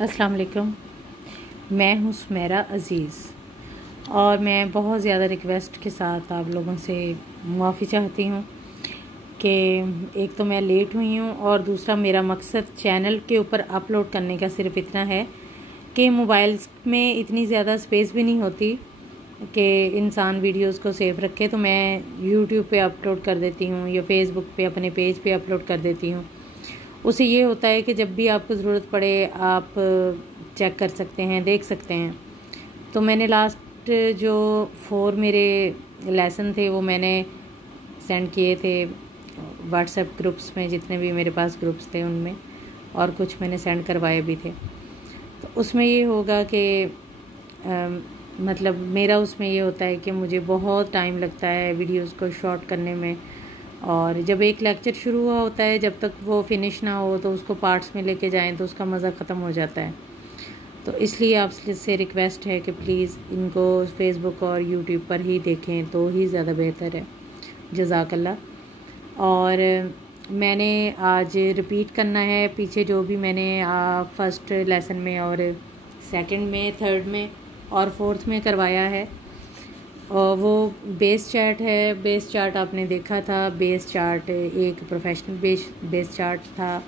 अस्सलाम वालेकुम। मैं हूँ सुमेरा अज़ीज़ और मैं बहुत ज़्यादा रिक्वेस्ट के साथ आप लोगों से माफ़ी चाहती हूँ कि एक तो मैं लेट हुई हूँ और दूसरा मेरा मकसद चैनल के ऊपर अपलोड करने का सिर्फ इतना है कि मोबाइल्स में इतनी ज़्यादा स्पेस भी नहीं होती कि इंसान वीडियोस को सेव रखे, तो मैं यूट्यूब पे अपलोड कर देती हूँ या फेसबुक पे अपने पेज पे अपलोड कर देती हूँ। उससे ये होता है कि जब भी आपको ज़रूरत पड़े आप चेक कर सकते हैं, देख सकते हैं। तो मैंने लास्ट जो 4 मेरे लेसन थे वो मैंने सेंड किए थे व्हाट्सएप ग्रुप्स में, जितने भी मेरे पास ग्रुप्स थे उनमें, और कुछ मैंने सेंड करवाए भी थे। तो उसमें ये होगा कि मतलब मेरा उसमें ये होता है कि मुझे बहुत टाइम लगता है वीडियोस को शॉर्ट करने में, और जब एक लेक्चर शुरू हुआ होता है जब तक वो फिनिश ना हो तो उसको पार्ट्स में लेके जाएं तो उसका मज़ा ख़त्म हो जाता है। तो इसलिए आपसे रिक्वेस्ट है कि प्लीज़ इनको फेसबुक और यूट्यूब पर ही देखें तो ही ज़्यादा बेहतर है। जज़ाकल्लाह। और मैंने आज रिपीट करना है पीछे जो भी मैंने फर्स्ट लेसन में और सेकंड में, थर्ड में और फोर्थ में करवाया है। और वो बेस चार्ट है। बेस चार्ट आपने देखा था। बेस चार्ट एक प्रोफेशनल बेस चार्ट था,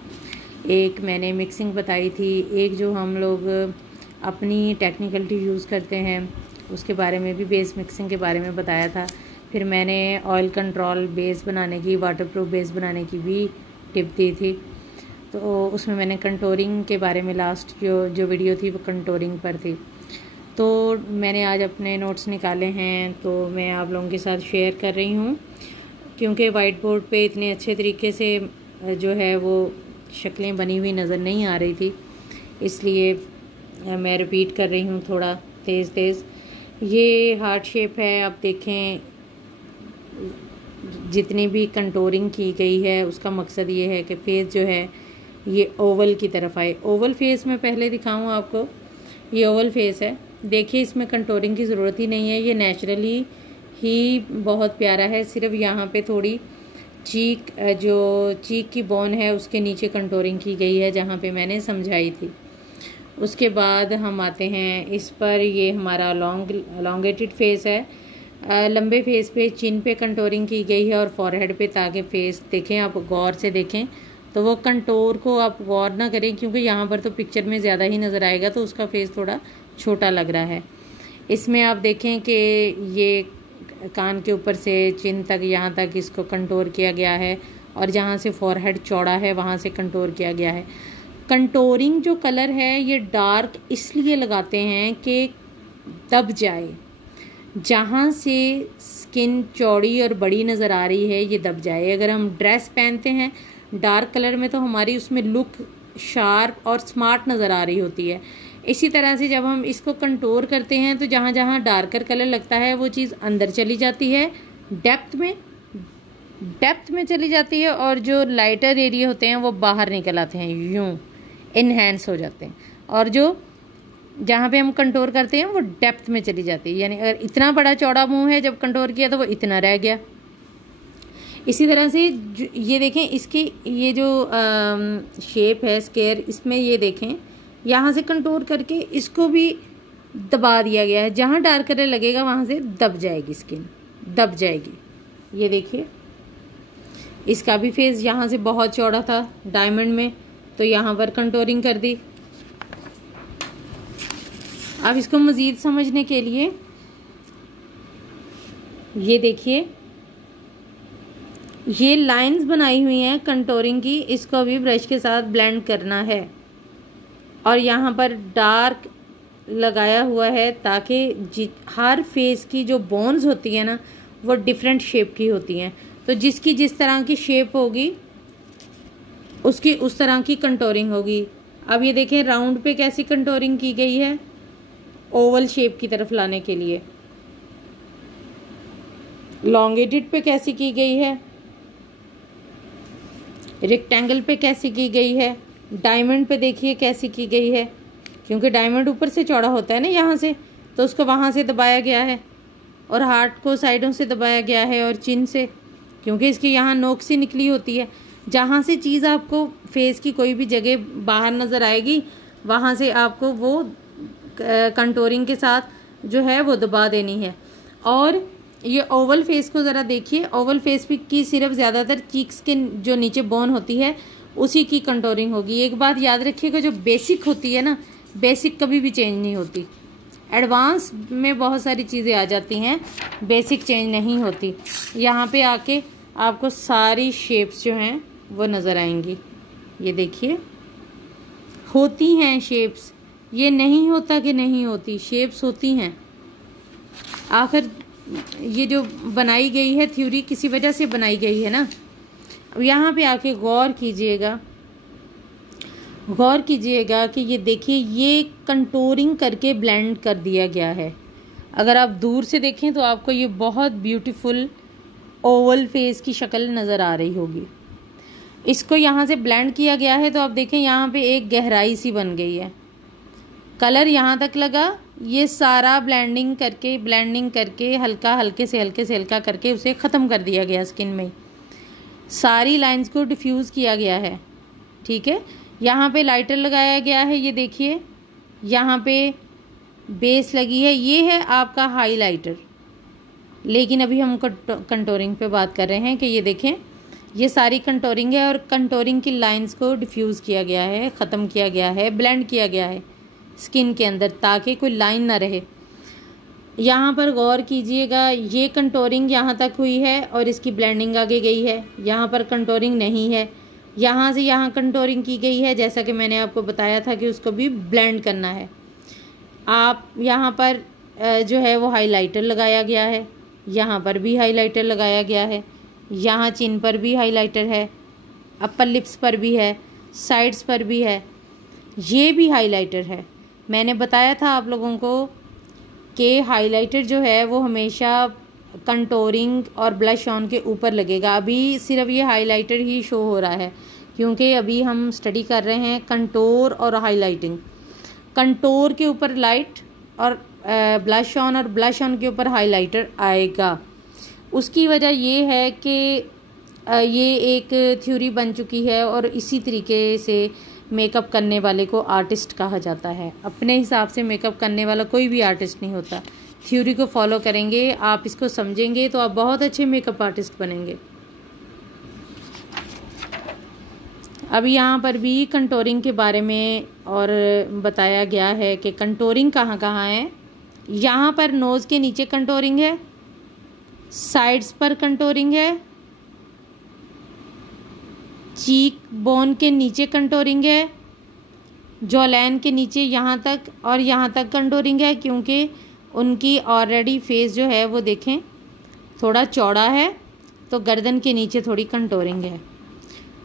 एक मैंने मिक्सिंग बताई थी, एक जो हम लोग अपनी टेक्निकलिटी यूज़ करते हैं उसके बारे में भी, बेस मिक्सिंग के बारे में बताया था। फिर मैंने ऑयल कंट्रोल बेस बनाने की, वाटरप्रूफ बेस बनाने की भी टिप दी थी। तो उसमें मैंने कंटोरिंग के बारे में लास्ट जो वीडियो थी वो कंटोरिंग पर थी। तो मैंने आज अपने नोट्स निकाले हैं तो मैं आप लोगों के साथ शेयर कर रही हूँ, क्योंकि वाइट बोर्ड पे इतने अच्छे तरीके से जो है वो शक्लें बनी हुई नज़र नहीं आ रही थी, इसलिए मैं रिपीट कर रही हूँ थोड़ा तेज़। ये हार्ट शेप है। आप देखें जितनी भी कंटोरिंग की गई है उसका मकसद ये है कि फेस जो है ये ओवल की तरफ आए। ओवल फेस में पहले दिखाऊँ आपको, ये ओवल फेस है। देखिए इसमें कंटोरिंग की ज़रूरत ही नहीं है, ये नेचुरली ही बहुत प्यारा है। सिर्फ यहाँ पे थोड़ी चीक की बोन है उसके नीचे कंटोरिंग की गई है जहाँ पे मैंने समझाई थी। उसके बाद हम आते हैं इस पर। ये हमारा लॉन्गेटेड फेस है। लंबे फेस पे चिन पे कंटोरिंग की गई है और फॉरहेड पे, ताकि फेस देखें आप गौर से देखें तो वो कंटोर को आप गौर ना करें, क्योंकि यहाँ पर तो पिक्चर में ज़्यादा ही नज़र आएगा तो उसका फेस थोड़ा छोटा लग रहा है। इसमें आप देखें कि ये कान के ऊपर से चिन तक, यहाँ तक इसको कंटोर किया गया है, और जहाँ से फॉरहेड चौड़ा है वहाँ से कंटोर किया गया है। कंटोरिंग जो कलर है ये डार्क इसलिए लगाते हैं कि दब जाए। जहाँ से स्किन चौड़ी और बड़ी नज़र आ रही है ये दब जाए। अगर हम ड्रेस पहनते हैं डार्क कलर में तो हमारी उसमें लुक शार्प और स्मार्ट नज़र आ रही होती है। इसी तरह से जब हम इसको कंटोर करते हैं तो जहाँ जहाँ डार्कर कलर लगता है वो चीज़ अंदर चली जाती है, डेप्थ में चली जाती है, और जो लाइटर एरिया होते हैं वो बाहर निकल आते हैं, यूँ इन्हेंस हो जाते हैं, और जो जहाँ पे हम कंटोर करते हैं वो डेप्थ में चली जाती है। यानी अगर इतना बड़ा चौड़ा मुंह है जब कंटोर किया तो वो इतना रह गया। इसी तरह से ये देखें इसकी ये जो शेप है स्क्वायर, इसमें ये देखें यहाँ से कंटोर करके इसको भी दबा दिया गया है। जहाँ डार्क कलर लगेगा वहाँ से दब जाएगी, स्किन दब जाएगी। ये देखिए इसका भी फेस यहाँ से बहुत चौड़ा था डायमंड में, तो यहाँ पर कंटोरिंग कर दी। अब इसको मज़ीद समझने के लिए ये देखिए ये लाइंस बनाई हुई हैं कंटोरिंग की, इसको अभी ब्रश के साथ ब्लेंड करना है, और यहाँ पर डार्क लगाया हुआ है ताकि हर फेस की जो बोन्स होती है ना वो डिफरेंट शेप की होती हैं, तो जिसकी जिस तरह की शेप होगी उसकी उस तरह की कंटोरिंग होगी। अब ये देखें राउंड पे कैसी कंटोरिंग की गई है, ओवल शेप की तरफ लाने के लिए। लॉन्गेटेड पे कैसी की गई है, रेक्टेंगल पे कैसी की गई है, डायमंड पे देखिए कैसी की गई है, क्योंकि डायमंड ऊपर से चौड़ा होता है ना यहाँ से, तो उसको वहाँ से दबाया गया है, और हार्ट को साइडों से दबाया गया है, और चिन से, क्योंकि इसकी यहाँ नोक सी निकली होती है। जहाँ से चीज़ आपको फेस की कोई भी जगह बाहर नज़र आएगी वहाँ से आपको वो कंटोरिंग के साथ जो है वो दबा देनी है। और ये ओवल फेस को ज़रा देखिए, ओवल फेस की सिर्फ ज़्यादातर चीक्स के जो नीचे बोन होती है उसी की कंटोरिंग होगी। एक बात याद रखिएगा, जो बेसिक होती है ना, बेसिक कभी भी चेंज नहीं होती। एडवांस में बहुत सारी चीज़ें आ जाती हैं, बेसिक चेंज नहीं होती। यहाँ पे आके आपको सारी शेप्स जो हैं वो नज़र आएंगी। ये देखिए, होती हैं शेप्स, ये नहीं होता कि नहीं होती, शेप्स होती हैं। आखिर ये जो बनाई गई है थ्योरी किसी वजह से बनाई गई है ना। अब यहाँ पे आके गौर कीजिएगा, गौर कीजिएगा कि ये देखिए, ये कंटोरिंग करके ब्लेंड कर दिया गया है। अगर आप दूर से देखें तो आपको ये बहुत ब्यूटीफुल ओवल फेस की शक्ल नज़र आ रही होगी। इसको यहाँ से ब्लेंड किया गया है तो आप देखें यहाँ पे एक गहराई सी बन गई है। कलर यहाँ तक लगा, ये सारा ब्लेंडिंग करके हल्का हल्के से हल्का करके उसे ख़त्म कर दिया गया स्किन में। सारी लाइंस को डिफ्यूज़ किया गया है, ठीक है। यहाँ पे लाइटर लगाया गया है, ये देखिए, यहाँ पे बेस लगी है, ये है आपका हाइलाइटर। लेकिन अभी हम कंटोरिंग पे बात कर रहे हैं कि ये देखें, ये सारी कंटोरिंग है और कंटोरिंग की लाइंस को डिफ्यूज़ किया गया है, ख़त्म किया गया है, ब्लेंड किया गया है स्किन के अंदर ताकि कोई लाइन ना रहे। यहाँ पर गौर कीजिएगा, ये कंटोरिंग यहाँ तक हुई है और इसकी ब्लेंडिंग आगे गई है। यहाँ पर कंटोरिंग नहीं है, यहाँ से यहाँ कंटोरिंग की गई है, जैसा कि मैंने आपको बताया था कि उसको भी ब्लेंड करना है। आप यहाँ पर जो है वो हाइलाइटर लगाया गया है, यहाँ पर भी हाइलाइटर लगाया गया है, यहाँ चिन पर भी हाइलाइटर है, अपर लिप्स पर भी है, साइड्स पर भी है, ये भी हाइलाइटर है। मैंने बताया था आप लोगों को कि हाइलाइटर जो है वो हमेशा कंटोरिंग और ब्लश ऑन के ऊपर लगेगा। अभी सिर्फ ये हाइलाइटर ही शो हो रहा है क्योंकि अभी हम स्टडी कर रहे हैं कंटोर और हाइलाइटिंग। कंटोर के ऊपर लाइट और ब्लश ऑन, और ब्लश ऑन के ऊपर हाइलाइटर आएगा। उसकी वजह ये है कि ये एक थ्योरी बन चुकी है और इसी तरीके से मेकअप करने वाले को आर्टिस्ट कहा जाता है। अपने हिसाब से मेकअप करने वाला कोई भी आर्टिस्ट नहीं होता। थ्योरी को फॉलो करेंगे, आप इसको समझेंगे तो आप बहुत अच्छे मेकअप आर्टिस्ट बनेंगे। अब यहाँ पर भी कंटोरिंग के बारे में और बताया गया है कि कंटोरिंग कहाँ कहाँ है। यहाँ पर नोज़ के नीचे कंटोरिंग है, साइड्स पर कंटोरिंग है, चीक बोन के नीचे कंटोरिंग है, जॉलाइन के नीचे यहाँ तक और यहाँ तक कंटोरिंग है क्योंकि उनकी ऑलरेडी फेस जो है वो देखें थोड़ा चौड़ा है तो गर्दन के नीचे थोड़ी कंटोरिंग है।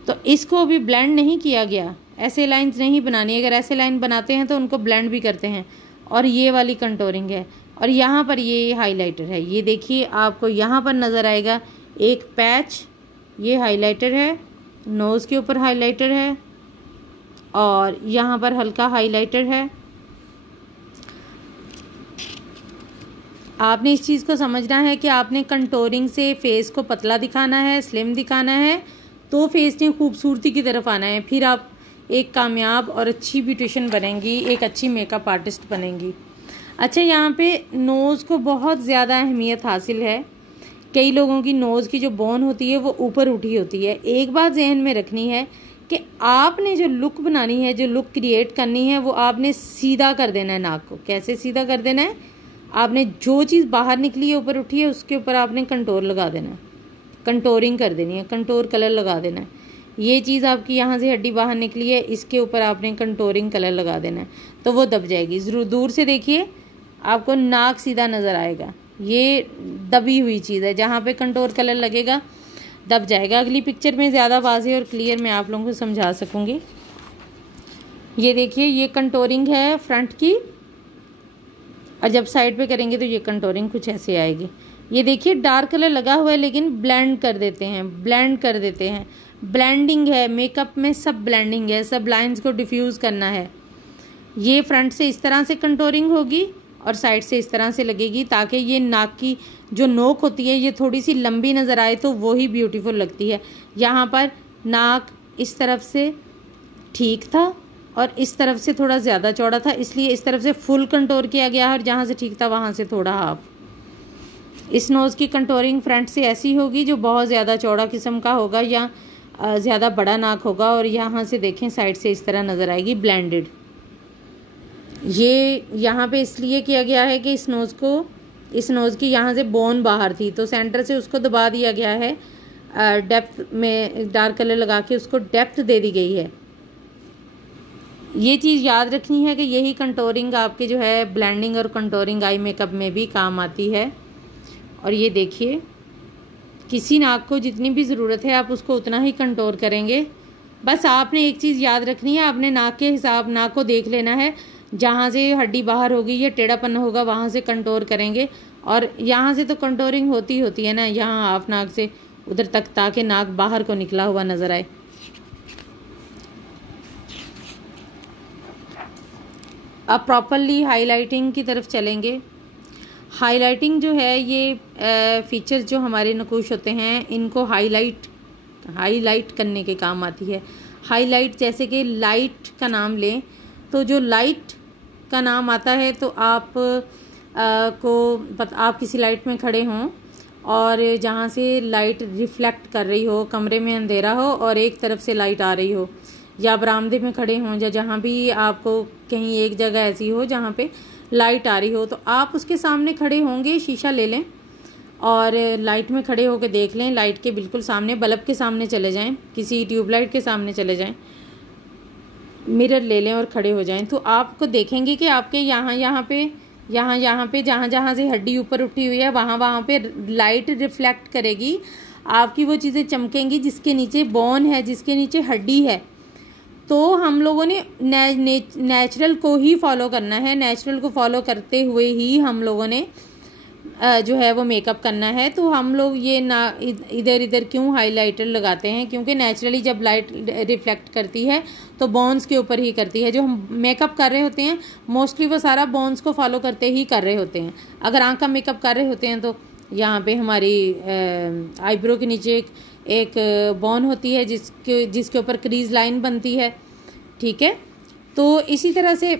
तो इसको अभी ब्लेंड नहीं किया गया, ऐसे लाइंस नहीं बनानी। अगर ऐसे लाइन बनाते हैं तो उनको ब्लेंड भी करते हैं। और ये वाली कंटोरिंग है और यहाँ पर ये हाइलाइटर है। ये देखिए, आपको यहाँ पर नज़र आएगा एक पैच, ये हाइलाइटर है, नोज़ के ऊपर हाइलाइटर है और यहाँ पर हल्का हाइलाइटर है। आपने इस चीज़ को समझना है कि आपने कंटोरिंग से फेस को पतला दिखाना है, स्लिम दिखाना है, तो फेस ने खूबसूरती की तरफ आना है। फिर आप एक कामयाब और अच्छी ब्यूटिशियन बनेंगी, एक अच्छी मेकअप आर्टिस्ट बनेंगी। अच्छा, यहाँ पे नोज़ को बहुत ज़्यादा अहमियत हासिल है। कई लोगों की नोज़ की जो बोन होती है वो ऊपर उठी होती है। एक बात जहन में रखनी है कि आपने जो लुक बनानी है, जो लुक क्रिएट करनी है, वो आपने सीधा कर देना है नाक को। कैसे सीधा कर देना है? आपने जो चीज़ बाहर निकली है ऊपर उठी है उसके ऊपर आपने कंटोर लगा देना है, कंटोरिंग कर देनी है, कंटोर कलर लगा देना है। ये चीज़ आपकी यहाँ से हड्डी बाहर निकली है, इसके ऊपर आपने कंटोरिंग कलर लगा देना है तो वो दब जाएगी। ज़रूर दूर से देखिए, आपको नाक सीधा नज़र आएगा। ये दबी हुई चीज़ है, जहाँ पे कंटोर कलर लगेगा दब जाएगा। अगली पिक्चर में ज़्यादा वाज़ेह और क्लियर मैं आप लोगों को समझा सकूँगी। ये देखिए, ये कंटोरिंग है फ्रंट की और जब साइड पे करेंगे तो ये कंटोरिंग कुछ ऐसे आएगी। ये देखिए, डार्क कलर लगा हुआ है लेकिन ब्लेंड कर देते हैं, ब्लेंड कर देते हैं। ब्लेंडिंग है, मेकअप में सब ब्लेंडिंग है, सब लाइंस को डिफ्यूज़ करना है। ये फ्रंट से इस तरह से कंटोरिंग होगी और साइड से इस तरह से लगेगी ताकि ये नाक की जो नोक होती है ये थोड़ी सी लंबी नज़र आए तो वो ही ब्यूटीफुल लगती है। यहाँ पर नाक इस तरफ से ठीक था और इस तरफ से थोड़ा ज़्यादा चौड़ा था, इसलिए इस तरफ से फुल कंटोर किया गया है और जहाँ से ठीक था वहाँ से थोड़ा हाफ। इस नोज़ की कंटोरिंग फ्रंट से ऐसी होगी जो बहुत ज़्यादा चौड़ा किस्म का होगा या ज़्यादा बड़ा नाक होगा, और यहाँ से देखें साइड से इस तरह नज़र आएगी ब्लेंडेड। ये यहाँ पे इसलिए किया गया है कि इस नोज़ की यहाँ से बोन बाहर थी, तो सेंटर से उसको दबा दिया गया है, डेप्थ में डार्क कलर लगा के उसको डेप्थ दे दी गई है। ये चीज़ याद रखनी है कि यही कंटोरिंग आपके जो है ब्लेंडिंग और कंटोरिंग आई मेकअप में भी काम आती है। और ये देखिए, किसी नाक को जितनी भी ज़रूरत है आप उसको उतना ही कंटोर करेंगे। बस आपने एक चीज़ याद रखनी है, आपने नाक के हिसाब नाक को देख लेना है, जहाँ से हड्डी बाहर होगी या टेढ़ापन होगा वहाँ से कंटोर करेंगे। और यहाँ से तो कंटोरिंग होती है ना, यहाँ हाफ नाक से उधर तक, ताकि नाक बाहर को निकला हुआ नज़र आए। अब प्रॉपरली हाइलाइटिंग की तरफ चलेंगे। हाइलाइटिंग जो है ये फीचर्स जो हमारे नकुश होते हैं इनको हाईलाइट करने के काम आती है। हाईलाइट जैसे कि लाइट का नाम लें, तो जो लाइट का नाम आता है तो आप किसी लाइट में खड़े हों और जहाँ से लाइट रिफ्लेक्ट कर रही हो, कमरे में अंधेरा हो और एक तरफ से लाइट आ रही हो, या बरामदे में खड़े हों या जहाँ भी आपको कहीं एक जगह ऐसी हो जहाँ पे लाइट आ रही हो, तो आप उसके सामने खड़े होंगे, शीशा ले लें और लाइट में खड़े होकर देख लें। लाइट के बिल्कुल सामने, बल्ब के सामने चले जाएं, किसी ट्यूबलाइट के सामने चले जाएं, मिरर ले लें और खड़े हो जाएं, तो आपको देखेंगे कि आपके यहाँ पे जहाँ से हड्डी ऊपर उठी हुई है वहाँ पे लाइट रिफ्लेक्ट करेगी, आपकी वो चीज़ें चमकेंगी जिसके नीचे बोन है, जिसके नीचे हड्डी है। तो हम लोगों ने नेचुरल को ही फॉलो करना है, नेचुरल को फॉलो करते हुए ही हम लोगों ने जो है वो मेकअप करना है। तो हम लोग ये ना इधर क्यों हाइलाइटर लगाते हैं, क्योंकि नेचुरली जब लाइट रिफ्लेक्ट करती है तो बोन्स के ऊपर ही करती है। जो हम मेकअप कर रहे होते हैं मोस्टली वो सारा बोन्स को फॉलो करते ही कर रहे होते हैं। अगर आँख का मेकअप कर रहे होते हैं तो यहाँ पे हमारी आईब्रो के नीचे एक बोन होती है जिसके ऊपर क्रीज लाइन बनती है, ठीक है। तो इसी तरह से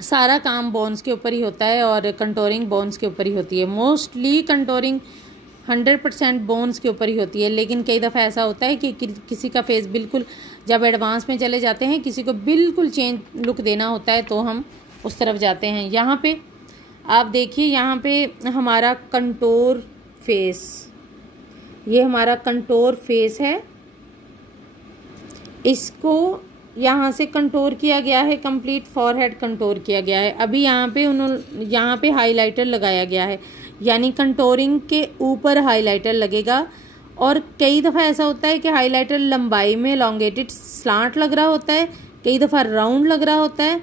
सारा काम बोन्स के ऊपर ही होता है और कंटोरिंग बोन्स के ऊपर ही होती है। मोस्टली कंटोरिंग 100% बोन्स के ऊपर ही होती है, लेकिन कई दफ़ा ऐसा होता है कि किसी का फेस बिल्कुल जब एडवांस में चले जाते हैं, किसी को बिल्कुल चेंज लुक देना होता है तो हम उस तरफ जाते हैं। यहाँ पे आप देखिए, यहाँ पे हमारा कंटोर फेस, ये हमारा कंटोर फेस है, इसको यहाँ से कंटोर किया गया है, कंप्लीट फॉरहेड कंटोर किया गया है। अभी यहाँ पे हाइलाइटर लगाया गया है, यानी कंटोरिंग के ऊपर हाइलाइटर लगेगा। और कई दफ़ा ऐसा होता है कि हाइलाइटर लंबाई में लॉन्गेटेड स्लांट लग रहा होता है, कई दफ़ा राउंड लग रहा होता है।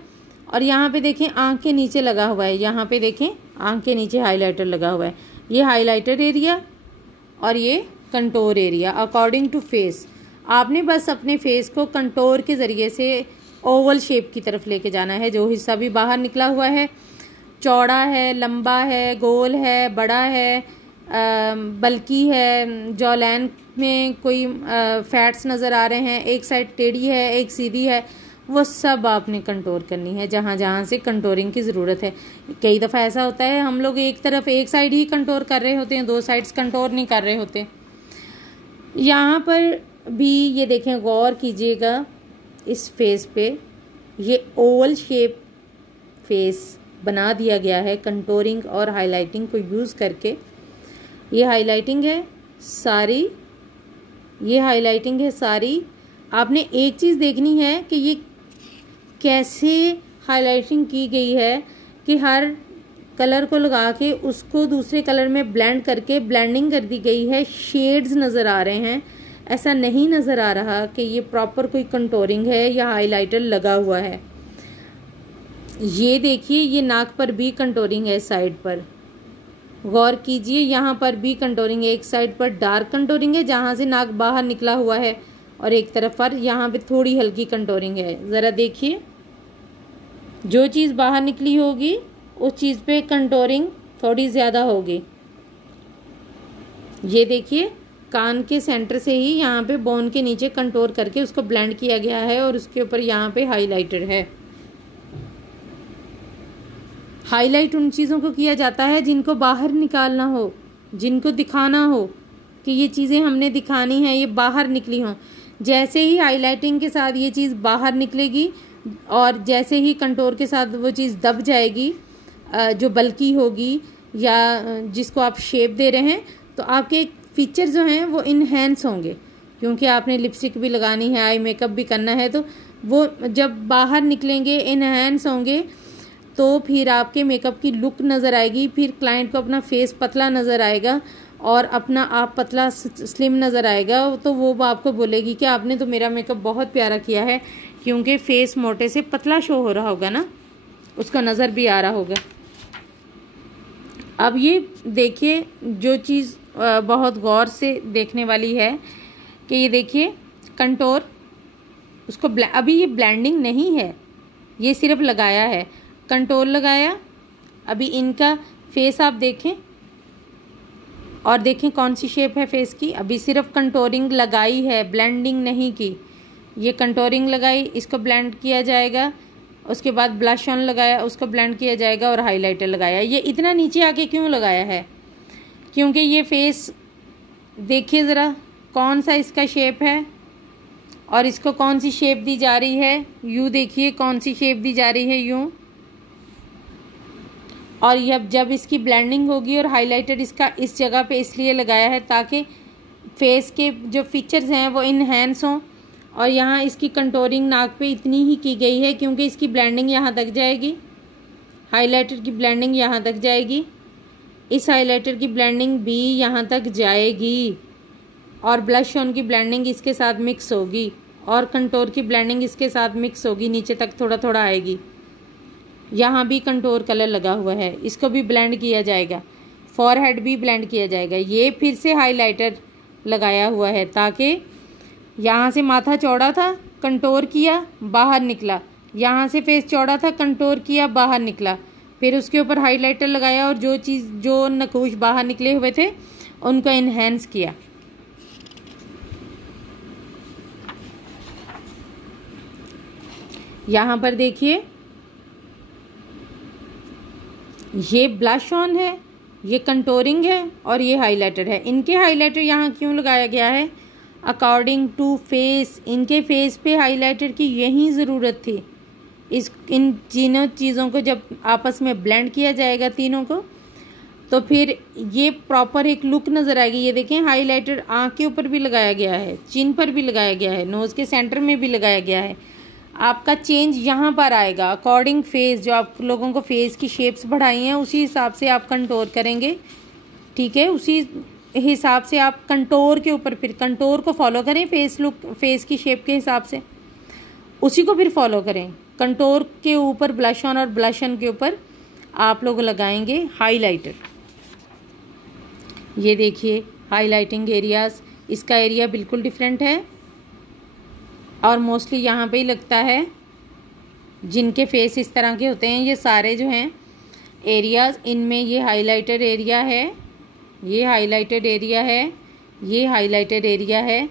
और यहाँ पे देखें आँख के नीचे लगा हुआ है, यहाँ पे देखें आँख के नीचे हाइलाइटर लगा हुआ है। ये हाइलाइटर एरिया और ये contour area according to face. आपने बस अपने फेस को कंटोर के ज़रिए से ओवल शेप की तरफ लेके जाना है। जो हिस्सा भी बाहर निकला हुआ है, चौड़ा है, लंबा है, गोल है, बड़ा है, बल्कि है, जॉलाइन में कोई फैट्स नज़र आ रहे हैं, एक साइड टेढ़ी है एक सीधी है, वो सब आपने कंटोर करनी है जहाँ से कंटोरिंग की ज़रूरत है। कई दफ़ा ऐसा होता है हम लोग एक साइड ही कंटोर कर रहे होते हैं, दो साइड्स कंटोर नहीं कर रहे होते। यहाँ पर भी ये देखें, गौर कीजिएगा इस फेस पे, ये ओवल शेप फेस बना दिया गया है कंटोरिंग और हाइलाइटिंग को यूज़ करके। ये हाइलाइटिंग है सारी, आपने एक चीज़ देखनी है कि ये कैसे हाइलाइटिंग की गई है कि हर कलर को लगा के उसको दूसरे कलर में ब्लेंड करके ब्लेंडिंग कर दी गई है। शेड्स नज़र आ रहे हैं, ऐसा नहीं नज़र आ रहा कि ये प्रॉपर कोई कंटोरिंग है या हाइलाइटर लगा हुआ है। ये देखिए, ये नाक पर भी कंटोरिंग है, साइड पर गौर कीजिए, यहाँ पर भी कंटोरिंग है। एक साइड पर डार्क कंटोरिंग है जहाँ से नाक बाहर निकला हुआ है, और एक तरफ पर यहाँ पे थोड़ी हल्की कंटोरिंग है। ज़रा देखिए, जो चीज़ बाहर निकली होगी उस चीज़ पे कंटोरिंग थोड़ी ज़्यादा होगी। ये देखिए, कान के सेंटर से ही यहाँ पे बोन के नीचे कंटूर करके उसको ब्लेंड किया गया है और उसके ऊपर यहाँ पे हाईलाइटर है। हाईलाइट उन चीज़ों को किया जाता है जिनको बाहर निकालना हो, जिनको दिखाना हो कि ये चीज़ें हमने दिखानी है, ये बाहर निकली हों। जैसे ही हाईलाइटिंग के साथ ये चीज़ बाहर निकलेगी और जैसे ही कंटूर के साथ वो चीज़ दब जाएगी, जो बल्की होगी या जिसको आप शेप दे रहे हैं, तो आपके फीचर जो हैं वो इनहेंस होंगे। क्योंकि आपने लिपस्टिक भी लगानी है, आई मेकअप भी करना है, तो वो जब बाहर निकलेंगे, इनहेंस होंगे, तो फिर आपके मेकअप की लुक नज़र आएगी। फिर क्लाइंट को अपना फेस पतला नज़र आएगा और अपना आप पतला स्लिम नज़र आएगा। तो वो आपको बोलेगी कि आपने तो मेरा मेकअप बहुत प्यारा किया है, क्योंकि फेस मोटे से पतला शो हो रहा होगा ना, उसका नज़र भी आ रहा होगा। अब ये देखिए, जो चीज़ बहुत गौर से देखने वाली है कि ये देखिए कंटूर, उसको अभी ये ब्लेंडिंग नहीं है, ये सिर्फ लगाया है, कंटूर लगाया। अभी इनका फेस आप देखें और देखें कौन सी शेप है फेस की। अभी सिर्फ कंटूरिंग लगाई है, ब्लेंडिंग नहीं की। ये कंटूरिंग लगाई, इसको ब्लेंड किया जाएगा, उसके बाद ब्लश ऑन लगाया, उसको ब्लेंड किया जाएगा और हाइलाइटर लगाया। ये इतना नीचे आके क्यों लगाया है? क्योंकि ये फेस देखिए ज़रा कौन सा इसका शेप है और इसको कौन सी शेप दी जा रही है। यूँ देखिए कौन सी शेप दी जा रही है, यूँ। और जब इसकी ब्लेंडिंग होगी और हाइलाइटर इसका इस जगह पे इसलिए लगाया है ताकि फेस के जो फीचर्स हैं वो इनहेंस हों। और यहाँ इसकी कंटूरिंग नाक पे इतनी ही की गई है क्योंकि इसकी ब्लेंडिंग यहाँ तक जाएगी, हाइलाइटर की ब्लेंडिंग यहाँ तक जाएगी, इस हाइलाइटर की ब्लेंडिंग भी यहाँ तक जाएगी और ब्लश ऑन की ब्लेंडिंग इसके साथ मिक्स होगी और कंटूर की ब्लेंडिंग इसके साथ मिक्स होगी, नीचे तक थोड़ा थोड़ा आएगी। यहाँ भी कंटूर कलर लगा हुआ है, इसको भी ब्लेंड किया जाएगा, फॉरहेड भी ब्लेंड किया जाएगा। ये फिर से हाइलाइटर लगाया हुआ है ताकि यहाँ से माथा चौड़ा था, कंटूर किया, बाहर निकला, यहाँ से फेस चौड़ा था, कंटूर किया, बाहर निकला, फिर उसके ऊपर हाइलाइटर लगाया और जो नकूश बाहर निकले हुए थे उनको इनहेंस किया। यहाँ पर देखिए ये ब्लश ऑन है, ये कंटूरिंग है और ये हाइलाइटर है। इनके हाइलाइटर यहाँ क्यों लगाया गया है? अकॉर्डिंग टू फेस, इनके फेस पे हाइलाइटर की यही ज़रूरत थी। इन तीनों चीज़ों को जब आपस में ब्लेंड किया जाएगा तीनों को, तो फिर ये प्रॉपर एक लुक नज़र आएगी। ये देखें हाइलाइटर आँख के ऊपर भी लगाया गया है, चिन पर भी लगाया गया है, नोज़ के सेंटर में भी लगाया गया है। आपका चेंज यहाँ पर आएगा अकॉर्डिंग फेस। जो आप लोगों को फेस की शेप्स बढ़ाई हैं उसी हिसाब से आप कंटूर करेंगे, ठीक है। उसी हिसाब से आप कंटूर के ऊपर फिर कंटूर को फॉलो करें, फेस लुक, फेस की शेप के हिसाब से उसी को फिर फॉलो करें। कंटूर के ऊपर ब्लश ऑन और ब्लश ऑन के ऊपर आप लोग लगाएंगे हाइलाइटर। ये देखिए हाइलाइटिंग एरियाज, इसका एरिया बिल्कुल डिफरेंट है और मोस्टली यहाँ पे ही लगता है। जिनके फेस इस तरह के होते हैं ये सारे जो हैं एरियाज, इनमें ये हाइलाइटर एरिया है, ये हाइलाइटेड एरिया है, ये हाइलाइटेड एरिया है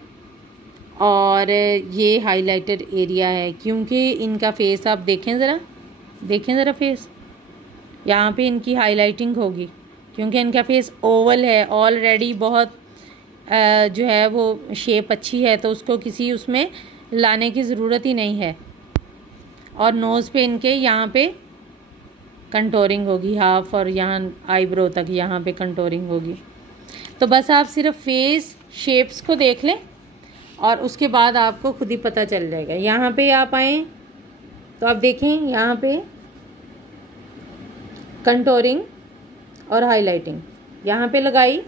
और ये हाइलाइटेड एरिया है। क्योंकि इनका फेस आप देखें ज़रा फेस, यहाँ पे इनकी हाइलाइटिंग होगी क्योंकि इनका फेस ओवल है ऑलरेडी, बहुत जो है वो शेप अच्छी है, तो उसको किसी उसमें लाने की ज़रूरत ही नहीं है। और नोज़ पे इनके यहाँ पे कंटूरिंग होगी हाफ, और यहाँ आईब्रो तक यहाँ पे कंटूरिंग होगी। तो बस आप सिर्फ फेस शेप्स को देख लें और उसके बाद आपको खुद ही पता चल जाएगा। यहाँ पे आप आएँ तो आप देखें यहाँ पे कंटूरिंग और हाइलाइटिंग यहाँ पे लगाई।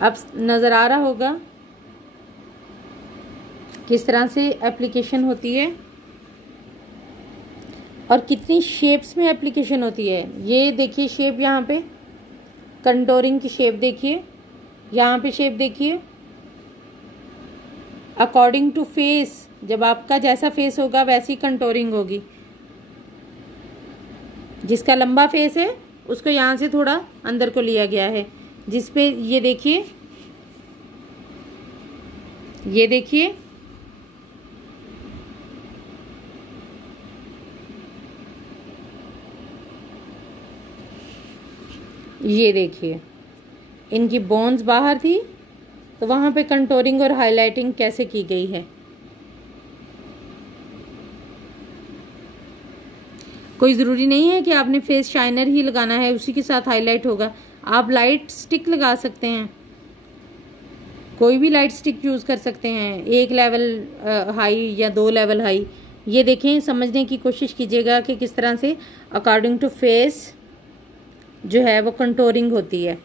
अब नज़र आ रहा होगा किस तरह से एप्लीकेशन होती है और कितनी शेप्स में एप्लीकेशन होती है। ये देखिए शेप, यहाँ पे कंटूरिंग की शेप देखिए, यहाँ पे शेप देखिए। अकॉर्डिंग टू फेस, जब आपका जैसा फेस होगा वैसी कंटूरिंग होगी। जिसका लंबा फेस है उसको यहाँ से थोड़ा अंदर को लिया गया है, जिस पे ये देखिए, ये देखिए, ये देखिए इनकी बोन्स बाहर थी, तो वहाँ पे कंटोरिंग और हाइलाइटिंग कैसे की गई है। कोई ज़रूरी नहीं है कि आपने फेस शाइनर ही लगाना है, उसी के साथ हाईलाइट होगा। आप लाइट स्टिक लगा सकते हैं, कोई भी लाइट स्टिक यूज़ कर सकते हैं, 1 लेवल हाई या 2 लेवल हाई। ये देखें, समझने की कोशिश कीजिएगा कि किस तरह से अकॉर्डिंग टू फेस जो है वो कंटोरिंग होती है।